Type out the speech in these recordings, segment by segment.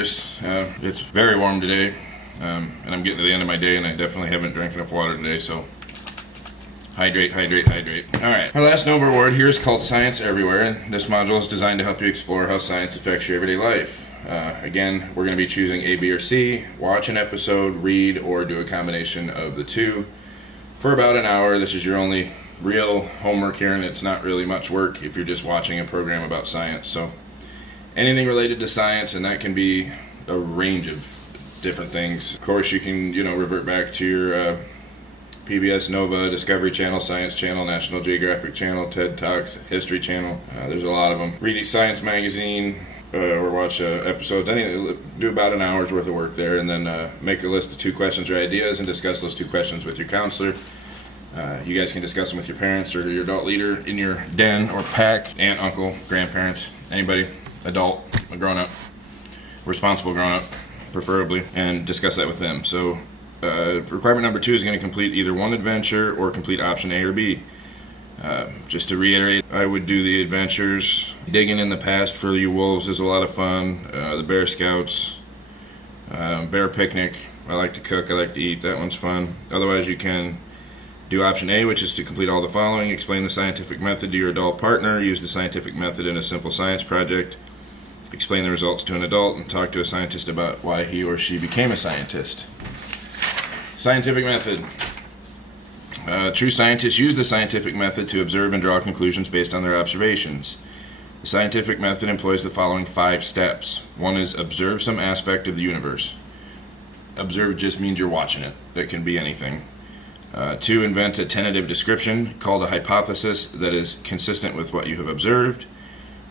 guys. It's very warm today, and I'm getting to the end of my day, and I definitely haven't drank enough water today, so hydrate, hydrate, hydrate. Alright, our last Nova award here is called Science Everywhere, and this module is designed to help you explore how science affects your everyday life. Again, we're going to be choosing A, B, or C, watch an episode, read, or do a combination of the two for about an hour. This is your only real homework here, and it's not really much work if you're just watching a program about science. So anything related to science, and that can be a range of different things. Of course, you can, revert back to your PBS Nova, Discovery Channel, Science Channel, National Geographic Channel, TED Talks, History Channel. There's a lot of them. Read a science magazine, or watch episodes. Do about an hour's worth of work there, and then make a list of 2 questions or ideas and discuss those 2 questions with your counselor. You guys can discuss them with your parents or your adult leader in your den or pack, aunt, uncle, grandparents, anybody, adult, a grown-up, responsible grown-up, preferably, and discuss that with them. So requirement number 2 is going to complete either one adventure or complete option A or B. Just to reiterate, I would do the adventures. Digging in the past for you wolves is a lot of fun. The Bear Scouts, Bear Picnic. I like to cook, I like to eat. That one's fun. Otherwise, you can do option A, which is to complete all the following. Explain the scientific method to your adult partner. Use the scientific method in a simple science project. Explain the results to an adult, and talk to a scientist about why he or she became a scientist. Scientific method. True scientists use the scientific method to observe and draw conclusions based on their observations. The scientific method employs the following 5 steps. 1 is observe some aspect of the universe. Observe just means you're watching it. It can be anything. 2, invent a tentative description called a hypothesis that is consistent with what you have observed.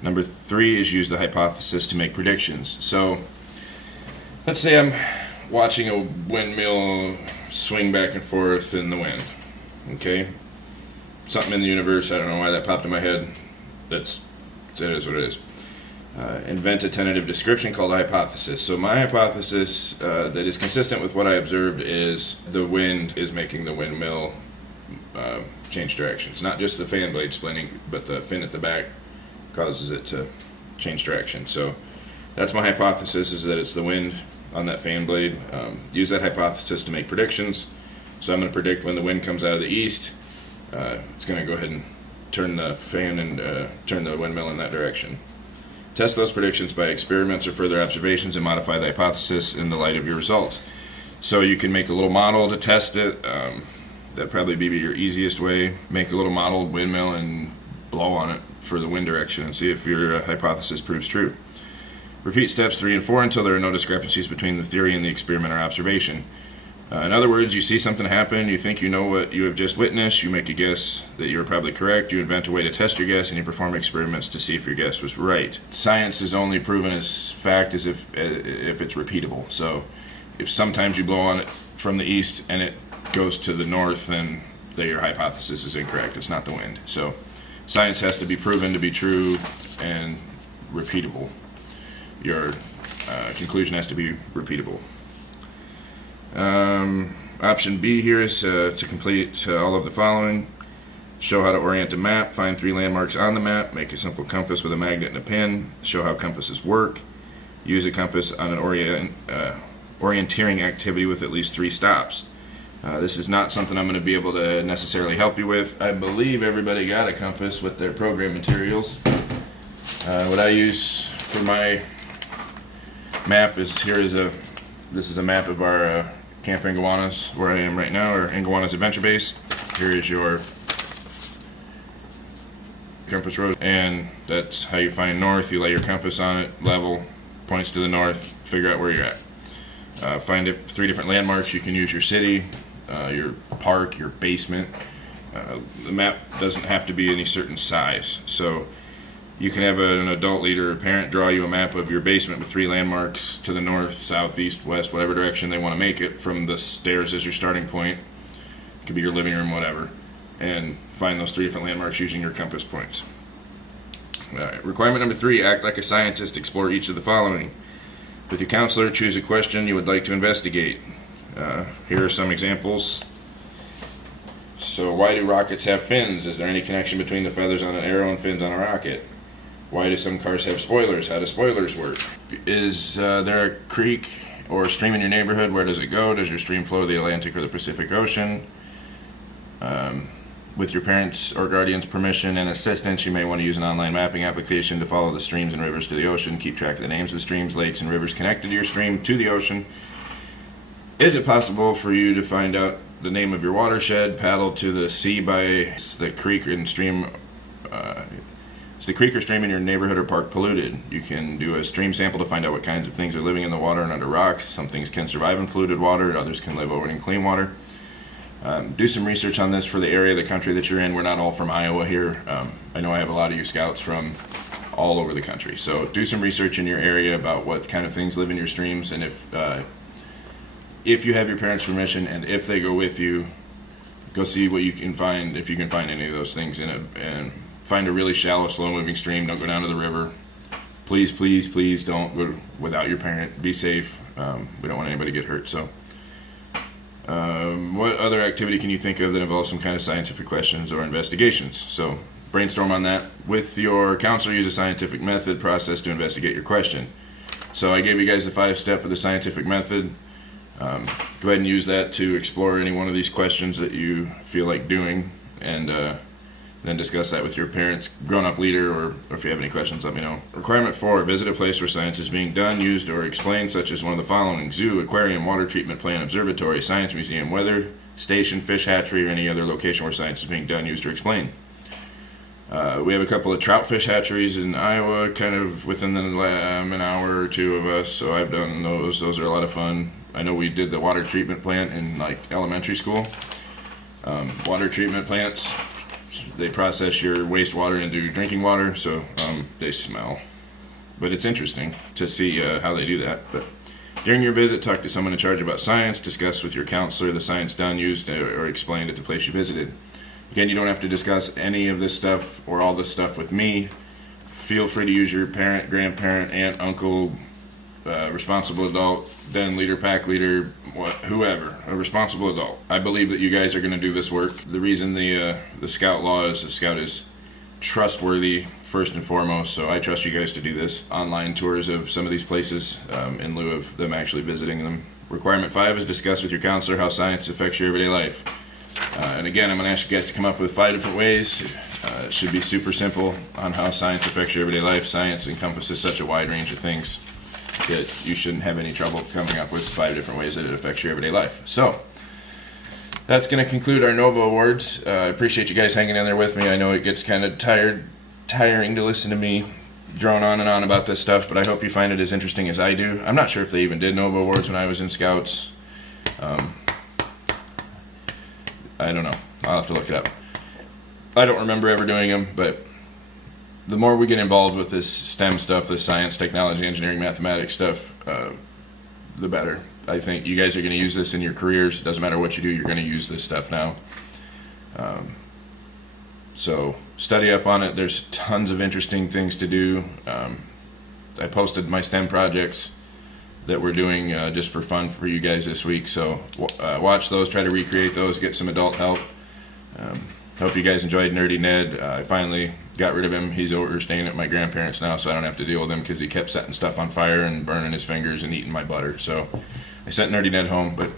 Number 3 is use the hypothesis to make predictions. So, let's say I'm watching a windmill swing back and forth in the wind. Okay? Something in the universe, I don't know why that popped in my head. It is what it is. Invent a tentative description called a hypothesis. So my hypothesis that is consistent with what I observed is the wind is making the windmill change directions. Not just the fan blade spinning, but the fin at the back causes it to change direction. So that's my hypothesis, is that it's the wind on that fan blade. Use that hypothesis to make predictions. So I'm going to predict when the wind comes out of the east, it's going to go ahead and turn the fan and turn the windmill in that direction. Test those predictions by experiments or further observations and modify the hypothesis in the light of your results. So you can make a little model to test it. That'd probably be your easiest way. Make a little modeled windmill and blow on it for the wind direction and see if your hypothesis proves true. Repeat steps 3 and 4 until there are no discrepancies between the theory and the experiment or observation. In other words, you see something happen, you think you know what you have just witnessed, you make a guess that you are probably correct, you invent a way to test your guess, and you perform experiments to see if your guess was right. Science is only proven as fact as if it's repeatable. So if sometimes you blow on it from the east and it goes to the north, then your hypothesis is incorrect. It's not the wind. So science has to be proven to be true and repeatable. Your conclusion has to be repeatable. Option B here is to complete all of the following. Show how to orient a map, find 3 landmarks on the map, make a simple compass with a magnet and a pin, show how compasses work, use a compass on an orienteering activity with at least 3 stops. This is not something I'm going to be able to necessarily help you with. I believe everybody got a compass with their program materials. What I use for my map is this is a map of our Camp Ingowanas, where I am right now, or Ingowanas Adventure Base. Here is your compass road, and that's how you find north. You lay your compass on it, level, points to the north, figure out where you're at. Find 3 different landmarks. You can use your city, your park, your basement. The map doesn't have to be any certain size, so you can have an adult leader or parent draw you a map of your basement with 3 landmarks to the north, south, east, west, whatever direction they want to make it, from the stairs as your starting point. It could be your living room, whatever. And find those 3 different landmarks using your compass points. Alright, requirement number 3, act like a scientist, explore each of the following. With your counselor, choose a question you would like to investigate. Here are some examples. So why do rockets have fins? Is there any connection between the feathers on an arrow and fins on a rocket? Why do some cars have spoilers? How do spoilers work? Is there a creek or stream in your neighborhood? Where does it go? Does your stream flow to the Atlantic or the Pacific Ocean? With your parents' or guardians' permission and assistance, you may want to use an online mapping application to follow the streams and rivers to the ocean. Keep track of the names of the streams, lakes, and rivers connected to your stream to the ocean. Is it possible for you to find out the name of your watershed? Paddle to the sea by the creek and stream. Is the creek or stream in your neighborhood or park polluted? You can do a stream sample to find out what kinds of things are living in the water and under rocks. Some things can survive in polluted water, others can live over in clean water. Do some research on this for the area of the country that you're in. We're not all from Iowa here. I know I have a lot of you scouts from all over the country. So do some research in your area about what kind of things live in your streams, and if you have your parents' permission and if they go with you, go see what you can find, if you can find any of those things in it, and find a really shallow, slow-moving stream. Don't go down to the river. Please, please, please don't go without your parent. Be safe. We don't want anybody to get hurt. So what other activity can you think of that involves some kind of scientific questions or investigations? So brainstorm on that. With your counselor, use a scientific method process to investigate your question. So I gave you guys the 5-step for the scientific method. Go ahead and use that to explore any one of these questions that you feel like doing, and then discuss that with your parents, grown-up leader, or if you have any questions, let me know. Requirement 4, visit a place where science is being done, used, or explained, such as one of the following: zoo, aquarium, water treatment plant, observatory, science museum, weather station, fish hatchery, or any other location where science is being done, used, or explained. We have a couple of trout fish hatcheries in Iowa, kind of within an hour or two of us, so I've done those. Those are a lot of fun. I know we did the water treatment plant in like elementary school. Water treatment plants, they process your wastewater into drinking water, so they smell. But it's interesting to see how they do that. But during your visit, talk to someone in charge about science. Discuss with your counselor the science done, used, or explained at the place you visited. Again, you don't have to discuss any of this stuff or all this stuff with me. Feel free to use your parent, grandparent, aunt, uncle, responsible adult, den leader, pack leader, whoever, a responsible adult. I believe that you guys are going to do this work. The reason the scout law is the scout is trustworthy first and foremost, so I trust you guys to do this. Online tours of some of these places in lieu of them actually visiting them. Requirement 5 is discuss with your counselor how science affects your everyday life. And again, I'm going to ask you guys to come up with 5 different ways. It should be super simple on how science affects your everyday life. Science encompasses such a wide range of things that you shouldn't have any trouble coming up with 5 different ways that it affects your everyday life. So that's going to conclude our NOVA Awards. I appreciate you guys hanging in there with me. I know it gets kind of tiring to listen to me drone on and on about this stuff, but I hope you find it as interesting as I do. I'm not sure if they even did NOVA Awards when I was in Scouts. I don't know. I'll have to look it up. I don't remember ever doing them, but the more we get involved with this STEM stuff, this science, technology, engineering, mathematics stuff, the better. I think you guys are going to use this in your careers. It doesn't matter what you do, you're going to use this stuff now. So study up on it. There's tons of interesting things to do. I posted my STEM projects that we're doing just for fun for you guys this week. So watch those, try to recreate those, get some adult help. Hope you guys enjoyed Nerdy Ned. I finally got rid of him. He's over staying at my grandparents now, so I don't have to deal with him because he kept setting stuff on fire and burning his fingers and eating my butter. So I sent Nerdy Ned home. But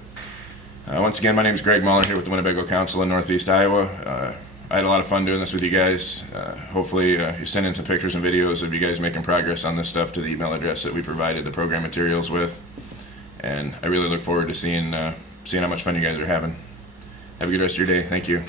once again, my name is Greg Muller here with the Winnebago Council in Northeast Iowa. I had a lot of fun doing this with you guys. Hopefully you send in some pictures and videos of you guys making progress on this stuff to the email address that we provided the program materials with. And I really look forward to seeing how much fun you guys are having. Have a good rest of your day. Thank you.